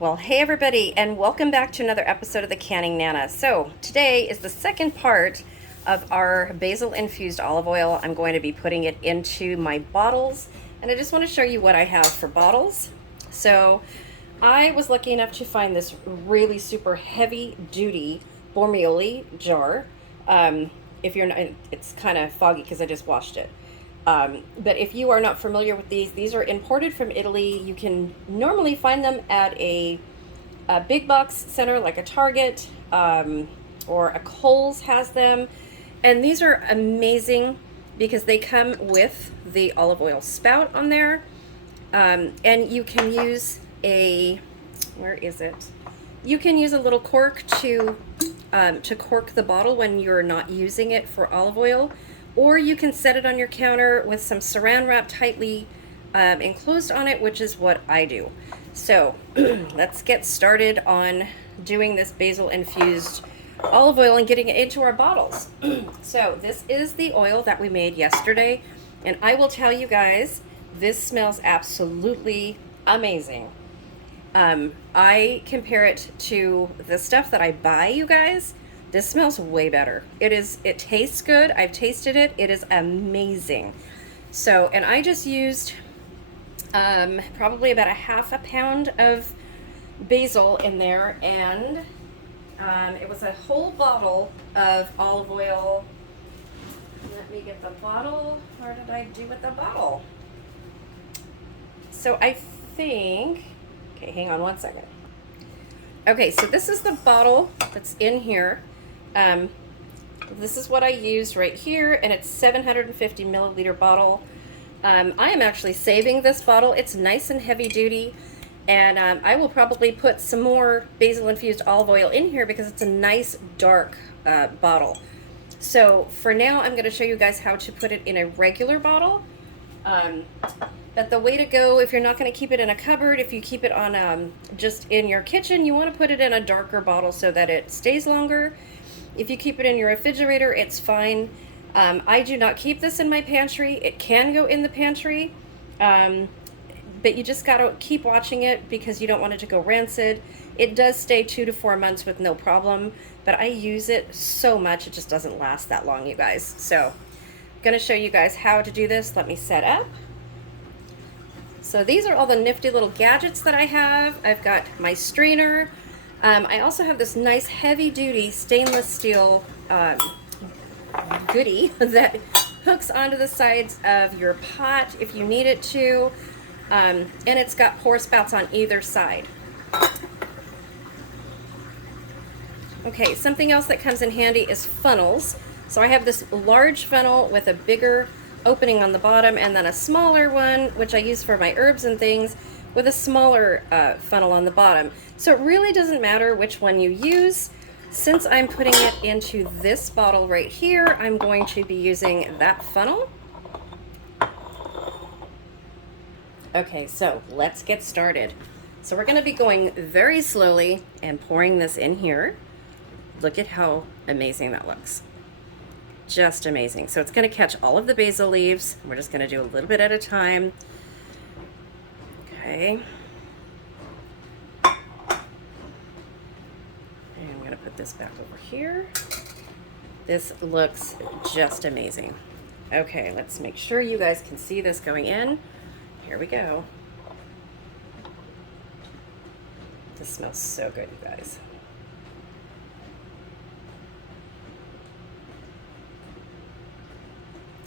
Well, hey everybody, and welcome back to another episode of the Canning Nana. So today is the second part of our basil infused olive oil. I'm going to be putting it into my bottles, and I just want to show you what I have for bottles. So I was lucky enough to find this really super heavy duty Bormioli jar. If you're not, it's kind of foggy because I just washed it. But if you are not familiar with these are imported from Italy. You can normally find them at a big box center like a Target, or a Kohl's has them. And these are amazing because they come with the olive oil spout on there. And you can use where is it? You can use a little cork to cork the bottle when you're not using it for olive oil. Or you can set it on your counter with some saran wrap tightly enclosed on it, which is what I do. So let's get started on doing this basil infused olive oil and getting it into our bottles. So this is the oil that we made yesterday, and I will tell you guys, this smells absolutely amazing. I compare it to the stuff that I buy, you guys. This smells way better. It tastes good. I've tasted it. It is amazing. So, and I just used probably about a half a pound of basil in there, and it was a whole bottle of olive oil. Let me get the bottle. Where did I do with the bottle? So I think, okay, hang on one second. Okay, so this is the bottle that's in here. This is what I used right here, and it's 750 milliliter bottle. I am actually saving this bottle. It's nice and heavy duty, and I will probably put some more basil infused olive oil in here because it's a nice dark bottle. So for now, I'm going to show you guys how to put it in a regular bottle. But the way to go, if you're not going to keep it in a cupboard, if you keep it on just in your kitchen, you want to put it in a darker bottle so that it stays longer. If you keep it in your refrigerator, it's fine. I do not keep this in my pantry. It can go in the pantry, but you just got to keep watching it because you don't want it to go rancid. It does stay 2 to 4 months with no problem, but I use it so much it just doesn't last that long, you guys. So I'm going to show you guys how to do this. Let me set up. So these are all the nifty little gadgets that I have. I've got my strainer. I also have this nice heavy-duty stainless steel goodie that hooks onto the sides of your pot if you need it to, and it's got pour spouts on either side. Okay, something else that comes in handy is funnels. So I have this large funnel with a bigger opening on the bottom, and then a smaller one, which I use for my herbs and things, with a smaller funnel on the bottom. So it really doesn't matter which one you use. Since I'm putting it into this bottle right here, I'm going to be using that funnel. Okay, so let's get started. So we're going to be going very slowly and pouring this in here. Look at how amazing that looks. Just amazing. So it's going to catch all of the basil leaves. We're just going to do a little bit at a time. Okay. And I'm going to put this back over here. This looks just amazing. Okay, let's make sure you guys can see this going in. Here we go. This smells so good, you guys.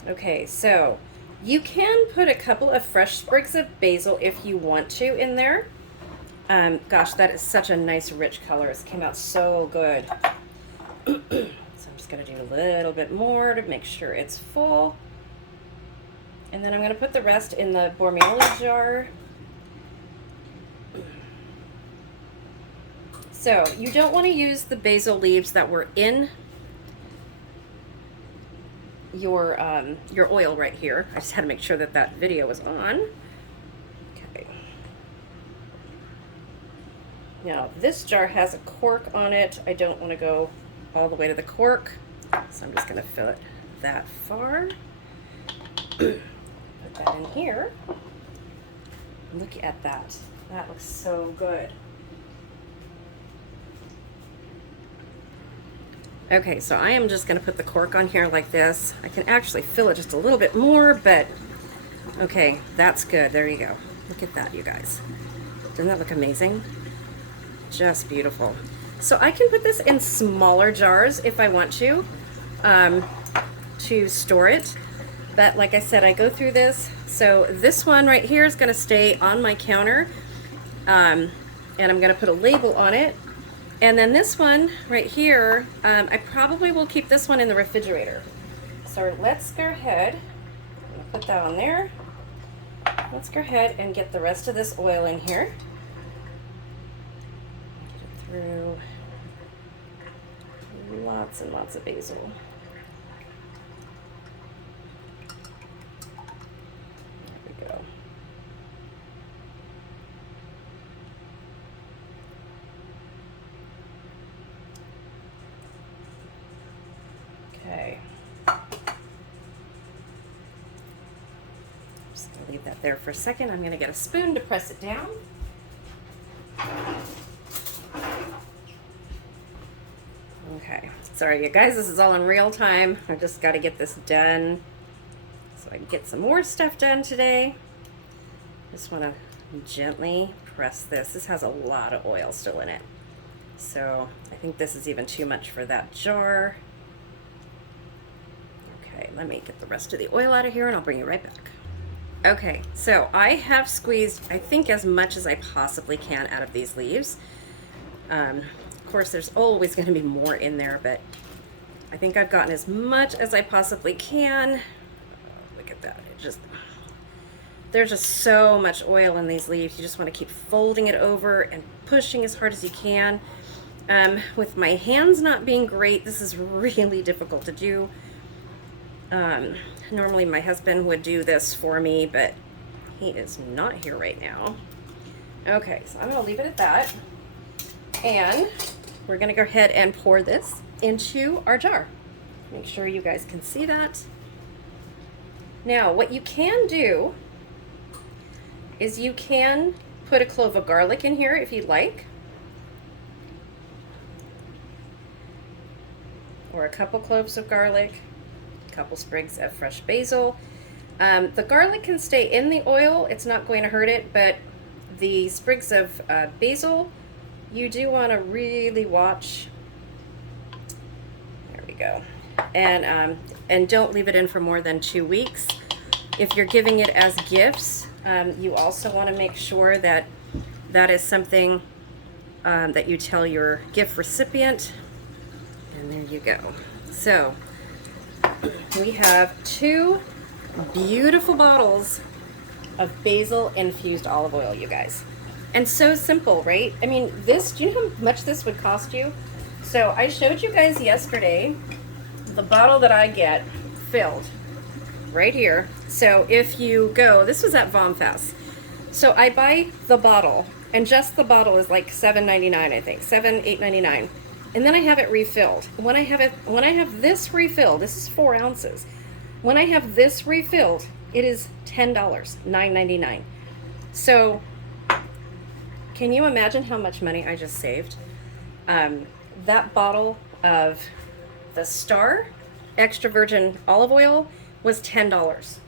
Okay, so you can put a couple of fresh sprigs of basil if you want to in there. Gosh, that is such a nice rich color. It came out so good. So I'm just going to do a little bit more to make sure it's full. And then I'm going to put the rest in the Bormioli jar. So you don't want to use the basil leaves that were in your oil right here. I just had to make sure that that video was on. Okay. Now this jar has a cork on it. I don't want to go all the way to the cork, so I'm just going to fill it that far. Put that in here. Look at that. That looks so good. Okay, so I am just going to put the cork on here like this. I can actually fill it just a little bit more, but okay, that's good. There you go. Look at that, you guys. Doesn't that look amazing? Just beautiful. So I can put this in smaller jars if I want to store it. But like I said, I go through this. So this one right here is going to stay on my counter. And I'm going to put a label on it. And then this one right here, I probably will keep this one in the refrigerator. So let's go ahead. I'm going to put that on there. Let's go ahead and get the rest of this oil in here. Get it through. Lots and lots of basil. There we go. Okay. Just gonna leave that there for a second. I'm gonna get a spoon to press it down. Okay, sorry you guys, this is all in real time. I just got to get this done so I can get some more stuff done today. Just want to gently press this. This has a lot of oil still in it. So I think this is even too much for that jar. Okay, let me get the rest of the oil out of here and I'll bring you right back. Okay, so I have squeezed, I think, as much as I possibly can out of these leaves. Of course, there's always going to be more in there, but I think I've gotten as much as I possibly can. Look at that. There's just so much oil in these leaves. You just want to keep folding it over and pushing as hard as you can. With my hands not being great, this is really difficult to do. Normally my husband would do this for me, but he is not here right now. Okay, so I'm going to leave it at that. And we're going to go ahead and pour this into our jar. Make sure you guys can see that. Now, what you can do is you can put a clove of garlic in here if you'd like. Or a couple cloves of garlic, a couple sprigs of fresh basil. The garlic can stay in the oil. It's not going to hurt it, but the sprigs of basil, you do want to really watch. There we go. And don't leave it in for more than 2 weeks. If you're giving it as gifts, you also want to make sure that that is something that you tell your gift recipient. And there you go. So we have 2 beautiful bottles of basil infused olive oil, you guys. And so simple, right? I mean, this, do you know how much this would cost you? So I showed you guys yesterday the bottle that I get filled right here. So if you go, this was at VomFest. So I buy the bottle, and just the bottle is like $7.99, I think, $8.99. And then I have it refilled. When I have this refilled, this is 4 ounces. When I have this refilled, it is $10, $9.99. So can you imagine how much money I just saved? That bottle of the Star extra virgin olive oil was $10.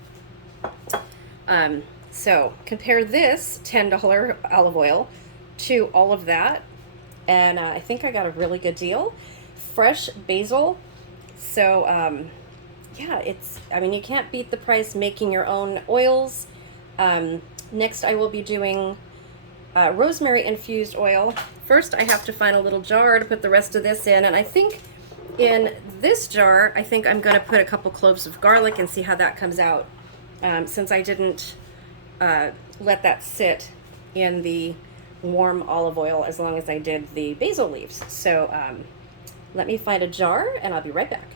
So compare this $10 olive oil to all of that, and I think I got a really good deal. Fresh basil. So yeah, I mean, you can't beat the price making your own oils. Next I will be doing rosemary infused oil. First I have to find a little jar to put the rest of this in, and I think in this jar I think I'm going to put a couple cloves of garlic and see how that comes out, since I didn't let that sit in the warm olive oil as long as I did the basil leaves. So let me find a jar and I'll be right back.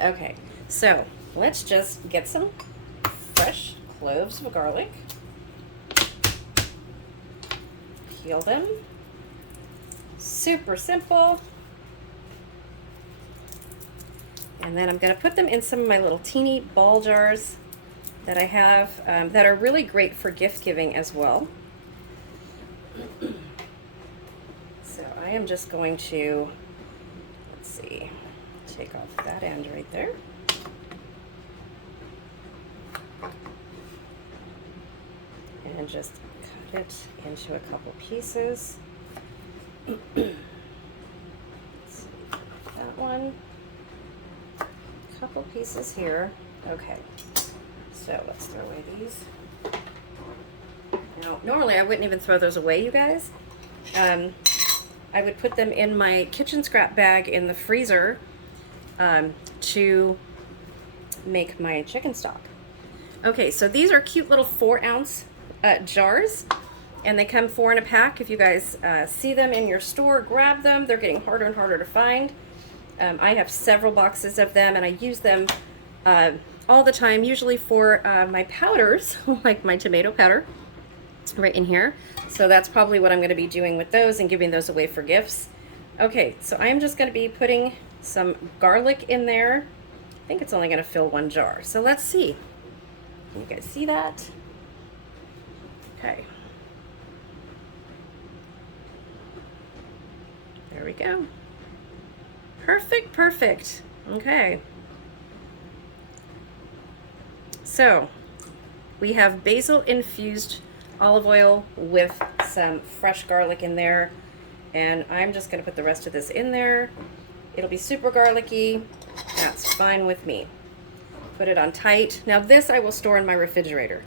Okay, so let's just get some fresh cloves of garlic. Peel them. Super simple. And then I'm going to put them in some of my little teeny ball jars that I have that are really great for gift giving as well. So I am just going to, let's see, take off that end right there. And just cut it into a couple pieces. Let's see, that one. A couple pieces here. Okay, so let's throw away these. Now, normally I wouldn't even throw those away, you guys. I would put them in my kitchen scrap bag in the freezer to make my chicken stock. Okay, so these are cute little 4-ounce jars, and they come 4 in a pack. If you guys see them in your store, grab them. They're getting harder and harder to find. I have several boxes of them, and I use them all the time, usually for my powders, like my tomato powder right in here. So that's probably what I'm going to be doing with those and giving those away for gifts. Okay, so I'm just going to be putting some garlic in there. I think it's only going to fill 1 jar. So let's see. Can you guys see that? Okay. There we go. Perfect, perfect. Okay. So we have basil infused olive oil with some fresh garlic in there, and I'm just going to put the rest of this in there. It'll be super garlicky. That's fine with me. Put it on tight. Now this I will store in my refrigerator.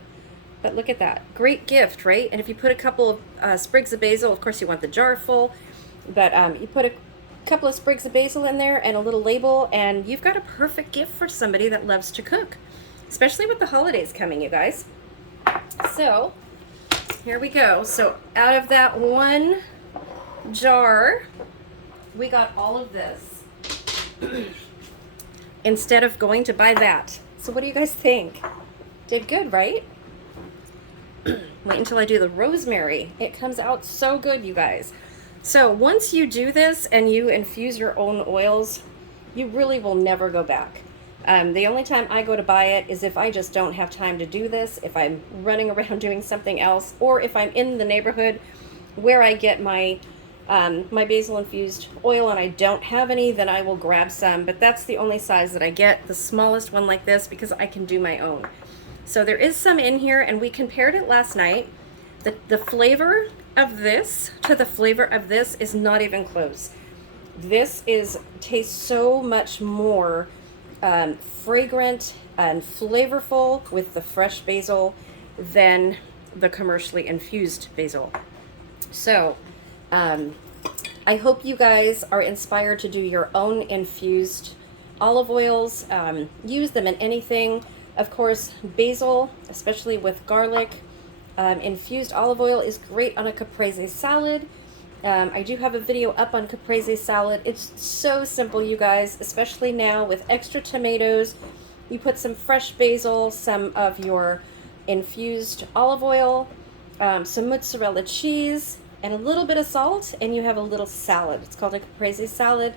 But look at that. Great gift, right? And if you put a couple of sprigs of basil, of course you want the jar full, but you put a couple of sprigs of basil in there and a little label, and you've got a perfect gift for somebody that loves to cook, especially with the holidays coming, you guys. So here we go. So out of that 1 jar, we got all of this instead of going to buy that. So what do you guys think? Did good, right? Wait until I do the rosemary. It comes out so good, you guys. So once you do this and you infuse your own oils, you really will never go back. The only time I go to buy it is if I just don't have time to do this, if I'm running around doing something else, or if I'm in the neighborhood where I get my my basil infused oil and I don't have any, then I will grab some. But that's the only size that I get, the smallest one like this, because I can do my own. So there is some in here, and we compared it last night. The flavor of this to the flavor of this is not even close. This tastes so much more fragrant and flavorful with the fresh basil than the commercially infused basil. So I hope you guys are inspired to do your own infused olive oils. Use them in anything. Of course, basil, especially with garlic, infused olive oil is great on a caprese salad. I do have a video up on caprese salad. It's so simple, you guys, especially now with extra tomatoes. You put some fresh basil, some of your infused olive oil, some mozzarella cheese, and a little bit of salt, and you have a little salad. It's called a caprese salad.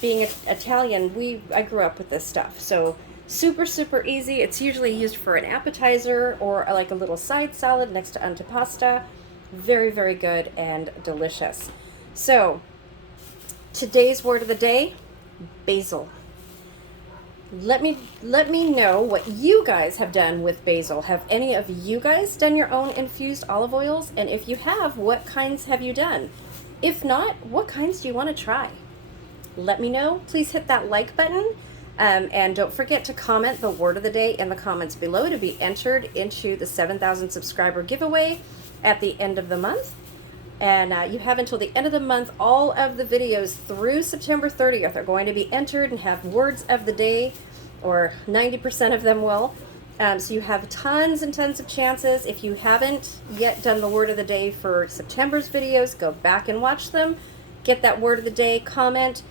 Being Italian, I grew up with this stuff. So super, super easy. It's usually used for an appetizer or like a little side salad next to antipasta. Very, very good and delicious. So today's word of the day, basil. Let me know what you guys have done with basil. Have any of you guys done your own infused olive oils? And if you have, what kinds have you done? If not, what kinds do you want to try? Let me know. Please hit that like button. And don't forget to comment the word of the day in the comments below to be entered into the 7,000 subscriber giveaway at the end of the month. And you have until the end of the month. All of the videos through September 30th are going to be entered and have words of the day, or 90% of them will. So you have tons and tons of chances. If you haven't yet done the word of the day for September's videos, go back and watch them. Get that word of the day, comment,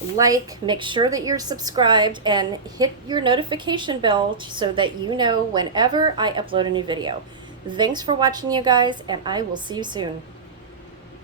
like, make sure that you're subscribed, and hit your notification bell so that you know whenever I upload a new video. Thanks for watching, you guys, and I will see you soon.